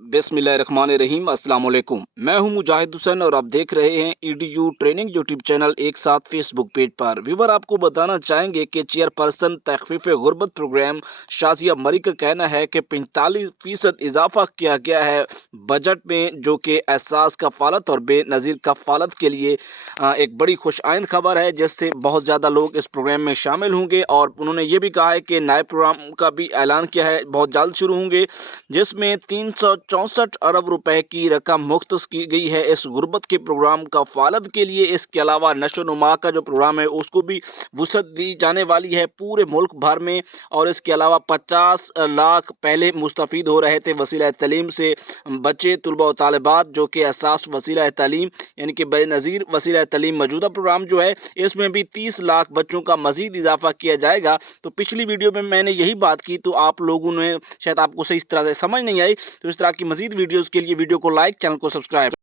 बिस्मिल्लाहिर्रहमानिर्रहीम अस्सलाम वालेकुम। मैं हूं मुजाहिद हुसैन और आप देख रहे हैं ईडीयू ट्रेनिंग यूट्यूब चैनल एक साथ फेसबुक पेज पर। व्यूवर, आपको बताना चाहेंगे कि चेयरपर्सन तखफीफ गुर्बत प्रोग्राम शाजिया मरी का कहना है कि 45% इजाफा किया गया है बजट में, जो कि एहसास कफ़ालत और बेनज़ीर कफ़ालत के लिए एक बड़ी खुशआइंद खबर है, जिससे बहुत ज़्यादा लोग इस प्रोग्राम में शामिल होंगे। और उन्होंने ये भी कहा है कि नए प्रोग्राम का भी ऐलान किया है, बहुत जल्द शुरू होंगे, जिसमें 364 अरब रुपए की रकम मुख्तस की गई है इस गुर्बत के प्रोग्राम कफ़ालत के लिए। इसके अलावा नशो नुमा का जो प्रोग्राम है उसको भी वुसअत दी जाने वाली है पूरे मुल्क भर में। और इसके अलावा 50 लाख पहले मुस्तफ़ीद हो रहे थे वसीला तलीम से बच्चे, तलबा और तालिबात, जो कि एहसास वसीला तलीम यानी कि बेनज़ीर वसीला तलीम मौजूदा प्रोग्राम जो है इसमें भी 30 लाख बच्चों का मज़ीद इजाफा किया जाएगा। तो पिछली वीडियो में मैंने यही बात की, तो आप लोगों ने शायद आपको सही इस तरह से समझ नहीं आई। तो इस तरह की मज़ीद वीडियोज़ के लिए वीडियो को लाइक, चैनल को सब्सक्राइब।